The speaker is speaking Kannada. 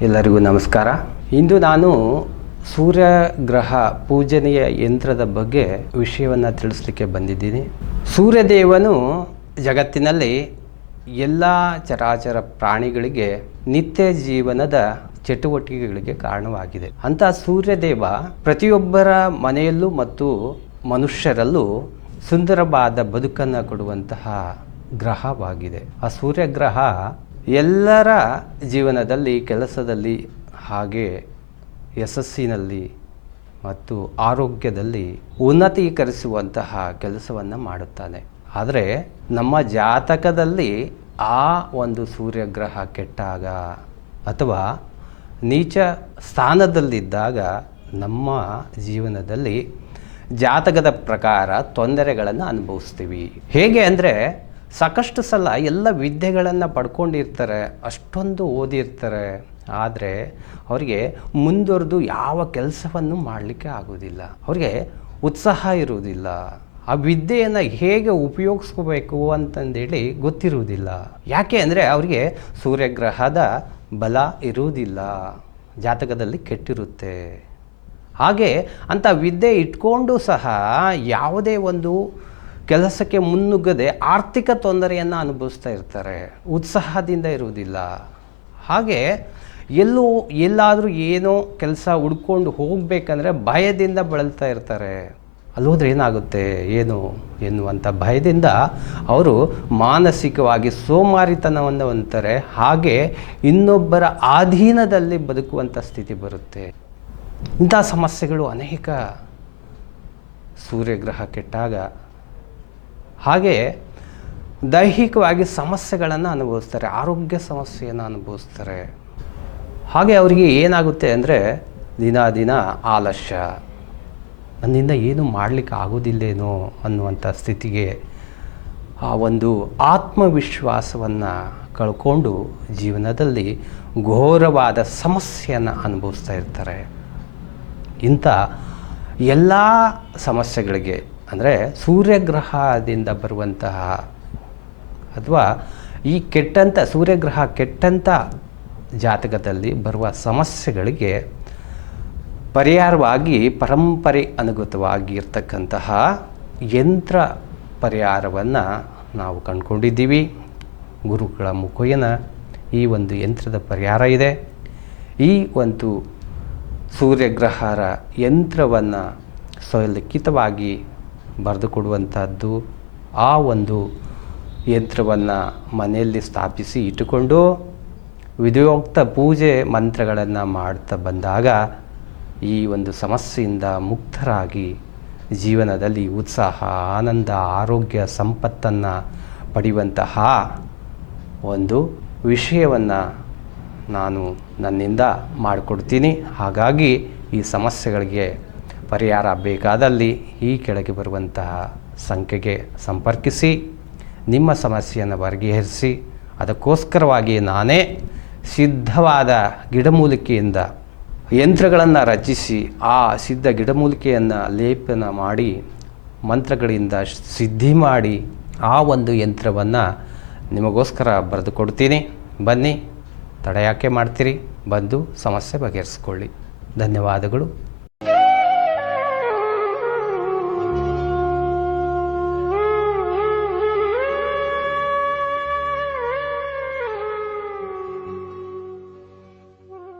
ಎಲ್ಲರಿಗೂ ನಮಸ್ಕಾರ. ಇಂದು ನಾನು ಸೂರ್ಯಗ್ರಹ ಪೂಜನೆಯ ಯಂತ್ರದ ಬಗ್ಗೆ ವಿಷಯವನ್ನು ತಿಳಿಸ್ಲಿಕ್ಕೆ ಬಂದಿದ್ದೀನಿ. ಸೂರ್ಯದೇವನು ಜಗತ್ತಿನಲ್ಲಿ ಎಲ್ಲ ಚರಾಚರ ಪ್ರಾಣಿಗಳಿಗೆ ನಿತ್ಯ ಜೀವನದ ಚಟುವಟಿಕೆಗಳಿಗೆ ಕಾರಣವಾಗಿದೆ. ಅಂತ ಸೂರ್ಯದೇವ ಪ್ರತಿಯೊಬ್ಬರ ಮನೆಯಲ್ಲೂ ಮತ್ತು ಮನುಷ್ಯರಲ್ಲೂ ಸುಂದರವಾದ ಬದುಕನ್ನು ಕೊಡುವಂತಹ ಗ್ರಹವಾಗಿದೆ. ಆ ಸೂರ್ಯಗ್ರಹ ಎಲ್ಲರ ಜೀವನದಲ್ಲಿ, ಕೆಲಸದಲ್ಲಿ ಹಾಗೆ ಯಶಸ್ಸಿನಲ್ಲಿ ಮತ್ತು ಆರೋಗ್ಯದಲ್ಲಿ ಉನ್ನತೀಕರಿಸುವಂತಹ ಕೆಲಸವನ್ನು ಮಾಡುತ್ತಾನೆ. ಆದರೆ ನಮ್ಮ ಜಾತಕದಲ್ಲಿ ಆ ಒಂದು ಸೂರ್ಯಗ್ರಹ ಕೆಟ್ಟಾಗ ಅಥವಾ ನೀಚ ಸ್ಥಾನದಲ್ಲಿದ್ದಾಗ ನಮ್ಮ ಜೀವನದಲ್ಲಿ ಜಾತಕದ ಪ್ರಕಾರ ತೊಂದರೆಗಳನ್ನು ಅನುಭವಿಸ್ತೀವಿ. ಹೇಗೆ ಅಂದರೆ ಸಾಕಷ್ಟು ಸಲ ಎಲ್ಲ ವಿದ್ಯೆಗಳನ್ನು ಪಡ್ಕೊಂಡಿರ್ತಾರೆ, ಅಷ್ಟೊಂದು ಓದಿರ್ತಾರೆ. ಆದರೆ ಅವರಿಗೆ ಮುಂದುವರೆದು ಯಾವ ಕೆಲಸವನ್ನು ಮಾಡಲಿಕ್ಕೆ ಆಗೋದಿಲ್ಲ. ಅವರಿಗೆ ಉತ್ಸಾಹ ಇರುವುದಿಲ್ಲ. ಆ ವಿದ್ಯೆಯನ್ನು ಹೇಗೆ ಉಪಯೋಗಿಸ್ಕೋಬೇಕು ಅಂತಂದೇಳಿ ಗೊತ್ತಿರುವುದಿಲ್ಲ. ಯಾಕೆ ಅಂದರೆ ಅವರಿಗೆ ಸೂರ್ಯಗ್ರಹದ ಬಲ ಇರುವುದಿಲ್ಲ. ಜಾತಕದಲ್ಲಿ ಕೆಟ್ಟಿರುತ್ತೆ. ಹಾಗೆ ಅಂಥ ವಿದ್ಯೆ ಇಟ್ಕೊಂಡು ಸಹ ಯಾವುದೇ ಒಂದು ಕೆಲಸಕ್ಕೆ ಮುನ್ನುಗ್ಗದೆ ಆರ್ಥಿಕ ತೊಂದರೆಯನ್ನು ಅನುಭವಿಸ್ತಾ ಇರ್ತಾರೆ. ಉತ್ಸಾಹದಿಂದ ಇರುವುದಿಲ್ಲ. ಹಾಗೆ ಎಲ್ಲೂ, ಎಲ್ಲಾದರೂ ಏನೋ ಕೆಲಸ ಹುಡ್ಕೊಂಡು ಹೋಗಬೇಕಂದ್ರೆ ಭಯದಿಂದ ಬಳಲ್ತಾ ಇರ್ತಾರೆ. ಅಲ್ಲೋದ್ರೆ ಏನಾಗುತ್ತೆ? ಏನು ಎನ್ನುವಂಥ ಭಯದಿಂದ ಅವರು ಮಾನಸಿಕವಾಗಿ ಸೋಮಾರಿತನವನ್ನು ಹೊಂದ್ತಾರೆ. ಹಾಗೆ ಇನ್ನೊಬ್ಬರ ಅಧೀನದಲ್ಲಿ ಬದುಕುವಂಥ ಸ್ಥಿತಿ ಬರುತ್ತೆ. ಇಂಥ ಸಮಸ್ಯೆಗಳು ಅನೇಕ. ಸೂರ್ಯಗ್ರಹ ಕೆಟ್ಟಾಗ ಹಾಗೆ ದೈಹಿಕವಾಗಿ ಸಮಸ್ಯೆಗಳನ್ನು ಅನುಭವಿಸ್ತಾರೆ, ಆರೋಗ್ಯ ಸಮಸ್ಯೆಯನ್ನು ಅನುಭವಿಸ್ತಾರೆ. ಹಾಗೆ ಅವರಿಗೆ ಏನಾಗುತ್ತೆ ಅಂದರೆ ದಿನ ದಿನ ಆಲಸ್ಯ. ನನ್ನಿಂದ ಏನು ಮಾಡಲಿಕ್ಕೆ ಆಗೋದಿಲ್ಲೇನೋ ಅನ್ನುವಂಥ ಸ್ಥಿತಿಗೆ ಆ ಒಂದು ಆತ್ಮವಿಶ್ವಾಸವನ್ನು ಕಳ್ಕೊಂಡು ಜೀವನದಲ್ಲಿ ಘೋರವಾದ ಸಮಸ್ಯೆಯನ್ನು ಅನುಭವಿಸ್ತಾ ಇರ್ತಾರೆ. ಇಂಥ ಎಲ್ಲ ಸಮಸ್ಯೆಗಳಿಗೆ ಅಂದರೆ ಸೂರ್ಯಗ್ರಹದಿಂದ ಬರುವಂತಹ ಅಥವಾ ಈ ಕೆಟ್ಟಂಥ ಸೂರ್ಯಗ್ರಹ ಕೆಟ್ಟಂಥ ಜಾತಕದಲ್ಲಿ ಬರುವ ಸಮಸ್ಯೆಗಳಿಗೆ ಪರಿಹಾರವಾಗಿ ಪರಂಪರೆ ಅನುಗತವಾಗಿರ್ತಕ್ಕಂತಹ ಯಂತ್ರ ಪರಿಹಾರವನ್ನು ನಾವು ಕಂಡುಕೊಂಡಿದ್ದೀವಿ. ಗುರುಗಳ ಮುಖೇನ ಈ ಒಂದು ಯಂತ್ರದ ಪರಿಹಾರ ಇದೆ. ಈ ಒಂದು ಸೂರ್ಯಗ್ರಹರ ಯಂತ್ರವನ್ನು ಸ್ವಲಿಖಿತವಾಗಿ ಬರೆದು ಕೊಡುವಂಥದ್ದು ಆ ಒಂದು ಯಂತ್ರವನ್ನು ಮನೆಯಲ್ಲಿ ಸ್ಥಾಪಿಸಿ ಇಟ್ಟುಕೊಂಡು ವಿಧಿಯೋಕ್ತ ಪೂಜೆ ಮಂತ್ರಗಳನ್ನು ಮಾಡ್ತಾ ಬಂದಾಗ ಈ ಒಂದು ಸಮಸ್ಯೆಯಿಂದ ಮುಕ್ತರಾಗಿ ಜೀವನದಲ್ಲಿ ಉತ್ಸಾಹ, ಆನಂದ, ಆರೋಗ್ಯ, ಸಂಪತ್ತನ್ನು ಪಡೆಯುವಂತಹ ಒಂದು ವಿಷಯವನ್ನು ನಾನು ನನ್ನಿಂದ ಮಾಡಿಕೊಡ್ತೀನಿ. ಹಾಗಾಗಿ ಈ ಸಮಸ್ಯೆಗಳಿಗೆ ಪರಿಹಾರ ಬೇಕಾದಲ್ಲಿ ಈ ಕೆಳಗೆ ಬರುವಂತಹ ಸಂಖ್ಯೆಗೆ ಸಂಪರ್ಕಿಸಿ, ನಿಮ್ಮ ಸಮಸ್ಯೆಯನ್ನು ಬಗೆಹರಿಸಿ ಅದಕ್ಕೋಸ್ಕರವಾಗಿ ನಾನೇ ಸಿದ್ಧವಾದ ಗಿಡಮೂಲಿಕೆಯಿಂದ ಯಂತ್ರಗಳನ್ನು ರಚಿಸಿ ಆ ಸಿದ್ಧ ಗಿಡಮೂಲಿಕೆಯನ್ನು ಲೇಪನ ಮಾಡಿ, ಮಂತ್ರಗಳಿಂದ ಸಿದ್ಧಿ ಮಾಡಿ ಆ ಒಂದು ಯಂತ್ರವನ್ನು ನಿಮಗೋಸ್ಕರ ಬರೆದು ಕೊಡ್ತೀನಿ ಬನ್ನಿ ತಡೆಯಾಕೆ ಮಾಡ್ತೀರಿ. ಬಂದು ಸಮಸ್ಯೆ ಬಗೆಹರಿಸ್ಕೊಳ್ಳಿ. ಧನ್ಯವಾದಗಳು.